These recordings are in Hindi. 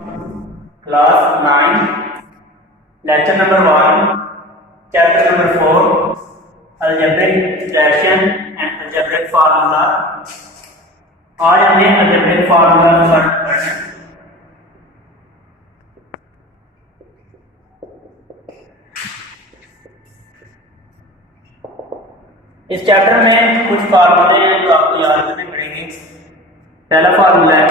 Class 9, lecture number 1, chapter number 4, algebraic expression and algebraic formula. आज हमें algebraic formula पढ़ना है। इस चैप्टर में कुछ फार्मूले हैं जो आपको याद करने पड़ेंगे। पहला फार्मूला है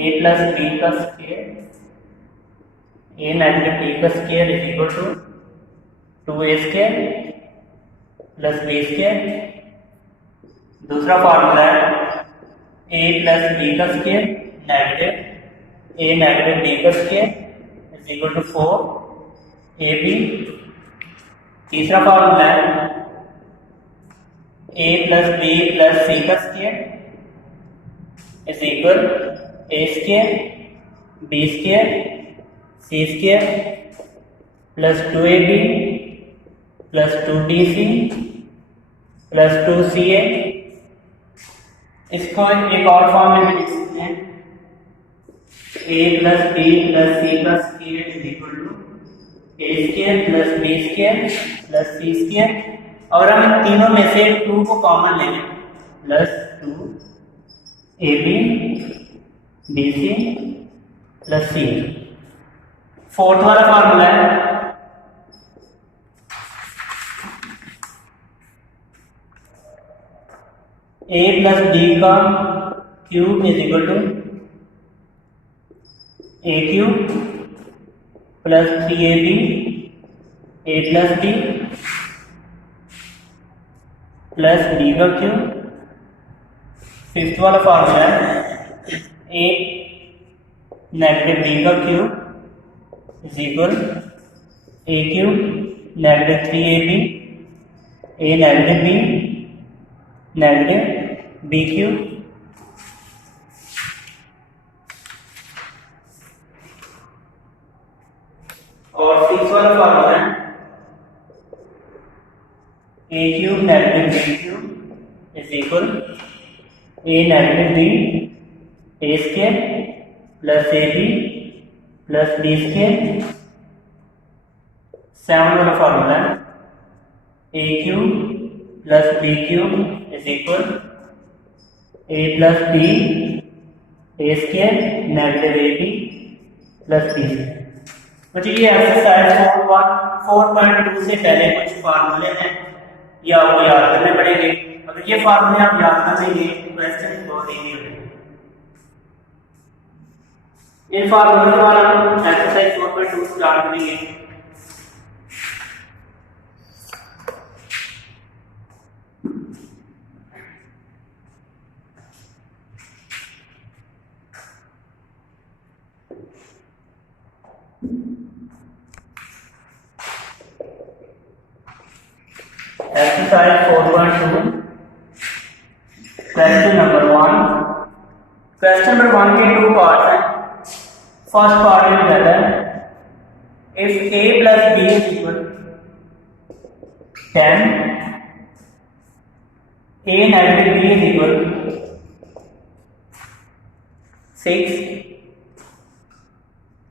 a plus b का स्क्वायर, a नेगेटिव b का square is equal to 2a square plus b square. दूसरा फार्मूला है a प्लस b का square negative a negative b का square is equal to 4ab। तीसरा फार्मूला है a plus b plus c का square is equal a square b square c square plus 2ab plus 2bc plus 2ca। इसको एक और फॉर्म में भी लिख सकते हैं a plus b plus c का square is equal to a square plus b square plus c square. और हम तीनों में से 2 को कॉमन ले लें plus 2ab bc plus c। Fourth वाला फार्मूला है a प्लस b का cube is equal to a cube plus 3ab a plus b plus b का क्यूब। फिफ्थ वाला फार्मूला है a नेगेटिव b का cube is equal a cube negative 3ab a negative b negative b cube. और सिक्स वाला फार्मूला है a cube negative b cube is equal a negative b a square plus ab plus b square. Seven वाला फार्मूला है a cube plus b cube is equal a plus b a square negative ab plus b square. मुझे ये एक्सरसाइज 4.2 से पहले कुछ फार्मूले हैं ये आपको याद करने पड़ेंगे। अगर ये फार्मूले आप याद कर लेंगे क्वेश्चन बहुत इजी हो जाएगा। इन फार्मूले के द्वारा हम एक्सरसाइज 4.2 स्टार्ट करेंगे। Exercise 4.2 question number 1। question number 1 के 2 पार्ट्स हैं। फर्स्ट पार्ट में कहता है if a plus b is equal 10 a negative b is equal 6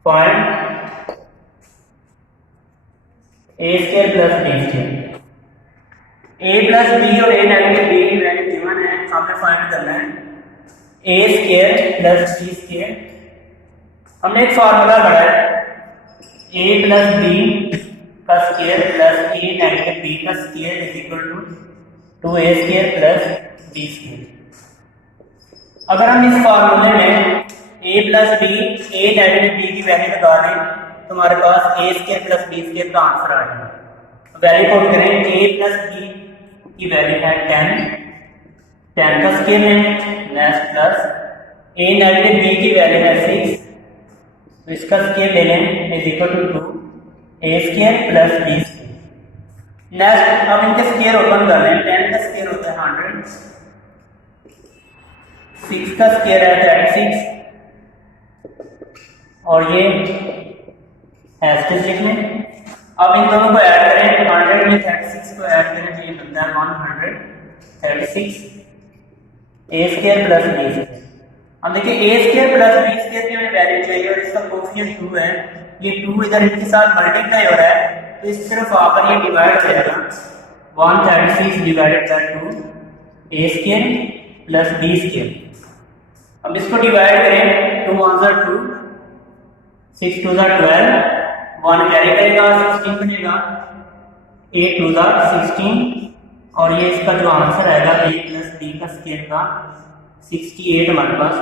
point a square plus b square। a plus b और a नेगेटिव b की वैल्यू गिवन है, हमें फाइंड करना है a square plus b square. हमने एक फार्मूला पढ़ा है a प्लस b का square plus a negative b का square is equal to 2a square plus b square. अगर हम इस फार्मूले में a plus b a negative b की वैल्यू लगा दें तो हमारे पास a square plus b square का आंसर आ जाएगा। वैल्यू पुट करें a प्लस b की वैल्यू है 10 का स्क्वायर है next plus a negative b की वैल्यू है 6 तो इसका स्क्वायर ले लें is equal to 2a square plus b square. Next अब इनके स्क्वायर ओपन कर लें। 10 का स्क्वायर होता है 100, 6 का स्क्वायर है 36 और ये एस्टेरिस्क लिख लें। अब इन दोनों को ऐड करें 100 में 36 को ऐड करें तो ये बनता है 136 a square plus b square. अब देखिए ए स्क्वायर प्लस बी स्क्वायर की हमें वैल्यू चाहिए और इसका कोफिशिएंट 2 है, ये 2 इधर इनके साथ मल्टीप्लाई हो रहा है तो इस तरफ आकर ये डिवाइड हो जाएगा 136 divided by 2 A square plus B square. अब इसको डिवाइड करें 2 1 जा 2 6 2 जा 12 1 कैरी करेगा 16 बनेगा 8 2 जा 16 और ये इसका जो आंसर आएगा a प्लस बी का स्क्वायर का 68 हमारे पास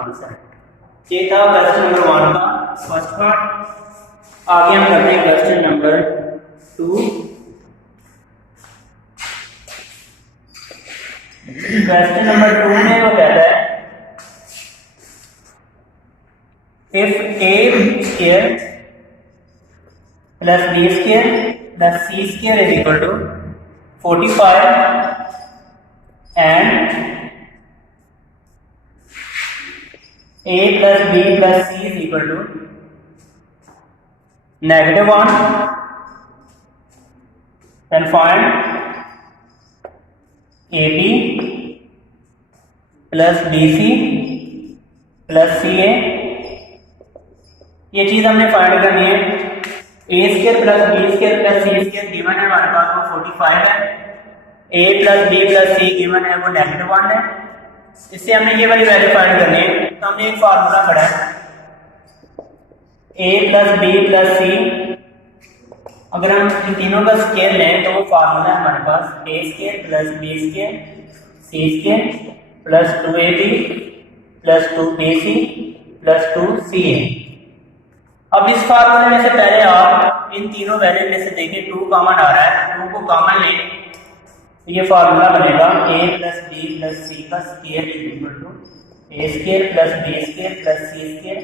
आंसर है। ये था क्वेश्चन नंबर 1 का फर्स्ट पार्ट। आगे हम करते हैं क्वेश्चन नंबर 2। क्वेश्चन नंबर 2 में वो कहता है if a square plus b square plus c square is equal to 45 and a plus b plus c is equal to -1, then find ab plus bc plus ca। ये चीज हमने फाइंड करनी है। A square plus B square plus C square given है हमारे पास वो 45 है, A plus B plus C given है वो -1 है। इससे हमने ये वाली वैल्यू फाइंड करनी है तो हमने एक फार्मूला पढ़ा है ए प्लस बी प्लस सी, अगर हम इन तीनों का स्क्वायर लें तो वो फार्मूला है हमारे पास A square plus B square C square plus 2ab plus 2bc plus 2ca। अब इस फार्मूले में से पहले आप इन तीनों वैल्यू में से देखिए 2 कॉमन आ रहा है, 2 को कॉमन लें तो ये फार्मूला बनेगा a plus B plus C का square is equal to A square plus B square plus C square.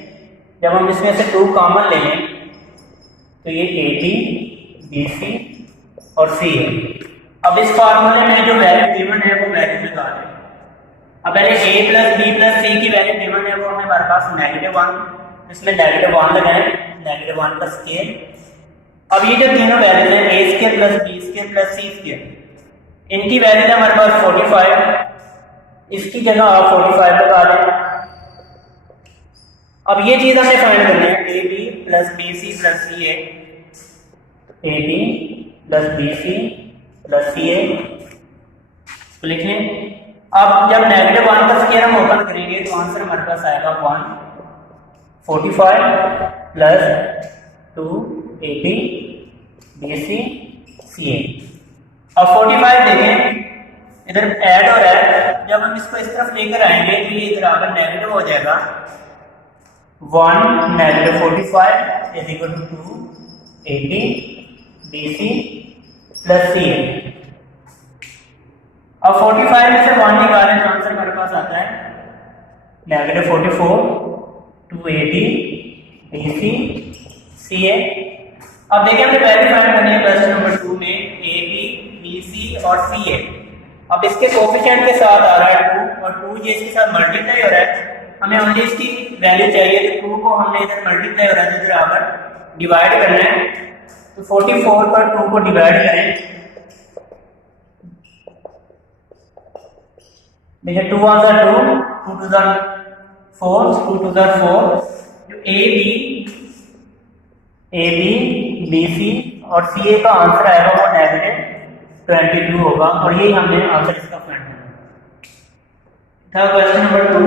जब हम इसमें से 2 कॉमन ले लें तो ये ए बी बी सी और सी है। अब इस फार्मूले में जो वैल्यू गिवन है वो वैल्यू निकाल लें। अब पहले a प्लस बी प्लस सी की वैल्यू गिवन है वो हमारे पास -1, इसमें -1 लगाएं, -1 का स्क्वायर। अब ये जो तीनों वैल्यूज हैं A square plus B square plus C square, इनकी वैल्यू है हमारे पास 45, इसकी जगह आप 45 लगा दें। अब ये चीज हमें फाइंड करनी है A B plus B C plus C A, A B plus B C plus C A तो लिख लें। अब जब -1 का स्क्वायर हम ओपन करेंगे तो आंसर हमारे पास आएगा 145 प्लस 2ab bc ca। अब 45 देखें इधर ऐड हो रहा है, जब हम इसको इस तरफ लेकर आएंगे तो ये इधर आकर नेगेटिव हो जाएगा। 1 -45 is equal to 2ab bc plus ca। अब 45 में से 1 निकालें तो आंसर हमारे पास आता है -44 2ab bc ca। अब देखिए हमने वैल्यू फाइंड करनी है क्वेश्चन नंबर 2 में ab bc और ca। अब इसके कोफिशिएंट के साथ आ रहा है 2 और 2 ये इसके साथ मल्टीप्लाई हो रहा है, हमें ओनली इसकी वैल्यू चाहिए तो 2 को हमने इधर मल्टीप्लाई हो रहा है इधर आकर डिवाइड करना है तो 44 पर 2 को डिवाइड करें। देखिए 2 1 जा 2 2 2 जा 4 2 2 जा 4, जो ए बी बी सी और सी ए का आंसर आएगा वो -22 होगा और यही हमने आंसर इसका फाइंड करना था। Question number 2।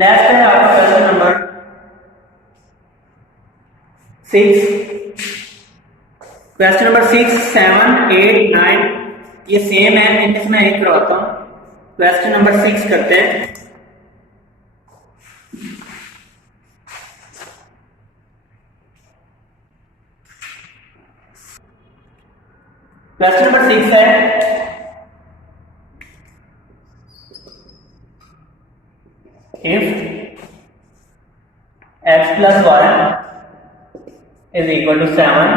नेक्स्ट है आपका क्वेश्चन नंबर 6। क्वेश्चन नंबर 6 7 8 9 ये सेम है, इनमें मैं एक करवाता हूं। क्वेश्चन नंबर 6 करते हैं। क्वेश्चन नंबर 6 है if x plus 1 is equal to 7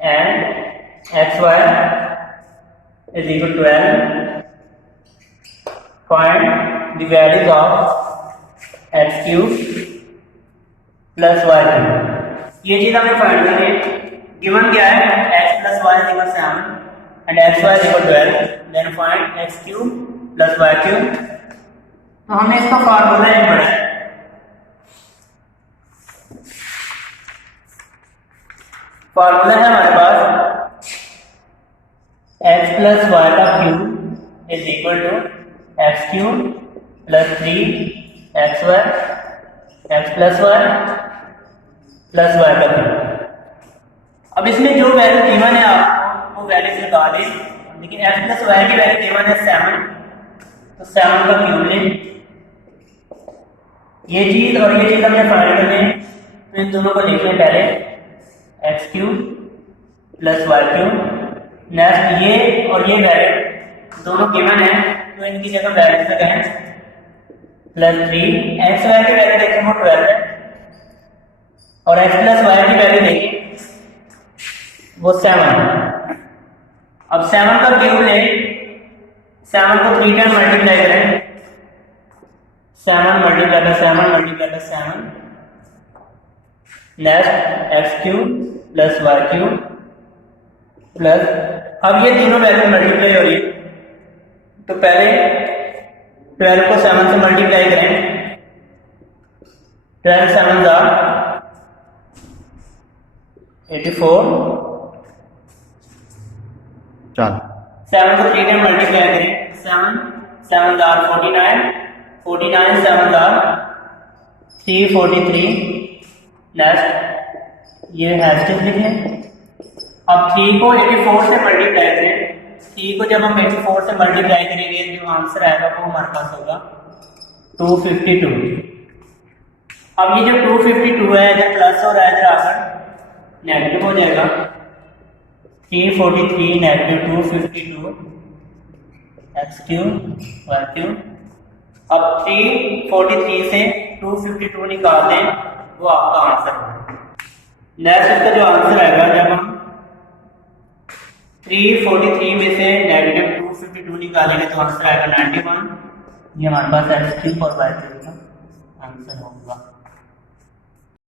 and xy is equal to 12, find the values of x cube plus y cube। ये चीज हमें फाइंड करनी है। गिवन क्या है x plus y is equal to 7 and xy is equal to 12। Then find X cube plus Y cube. तो हमें इसका फार्मूला एक पड़ा है, फार्मूला है हमारे पास एक्स प्लस वाई का cube is equal to X cube plus 3 X Y X plus Y plus Y का क्यूब। अब इसमें जो वैल्यू गिवन है आपको वो वैल्यू लगा दें। देखिए एक्स प्लस वाई की वैल्यू गिवन है 7, तो 7 का क्यूब लें। ये चीज और ये चीज हमने फाइंड करनी है, तो इन दोनों को लिख लें पहले X cube plus Y cube. Next ये और ये वैल्यू दोनों गिवन है, तो इनकी जगह वैल्यू लगाएं प्लस 3। एक्स वाई की वैल्यू देखें वो 12 है और एक्स प्लस वाई की वैल्यू देखें वो 7। अब 7 का क्यूब ले, 7 को 3 टाइम मल्टीप्लाई करें, 7 मल्टीप्लाई का 7 मल्टीप्लाई का 7। Next X cube plus Y cube plus, अब ये तीनों वैल्यू मल्टीप्लाई हो रही है, तो पहले 12 को 7 से मल्टीप्लाई करें, 12 7 जा 84। 7 को 3 टाइम मल्टीप्लाई करें, 7 7 जा 49, 49 7 जा 343। नेक्स्ट ये हैशटैग लिखें। अब 3 को 84 से मल्टीप्लाई करें, 3 को जब हम 84 से मल्टीप्लाई करेंगे जो आंसर आएगा वो हमारे पास होगा 252। अब ये जो 252 है इधर प्लस हो रहा है, इधर आकर नेगेटिव हो जाएगा। 343 negative 252 X cube Y cube. अब 343 से 252 निकाल दें, वो आपका आंसर होगा। नेक्स्ट इसका जो आंसर आएगा, जब हम 343 में से नेगेटिव 252 निकालेंगे तो आंसर आएगा 91। ये हमारे पास एक्स क्यूब और वाई क्यूब का आंसर होगा।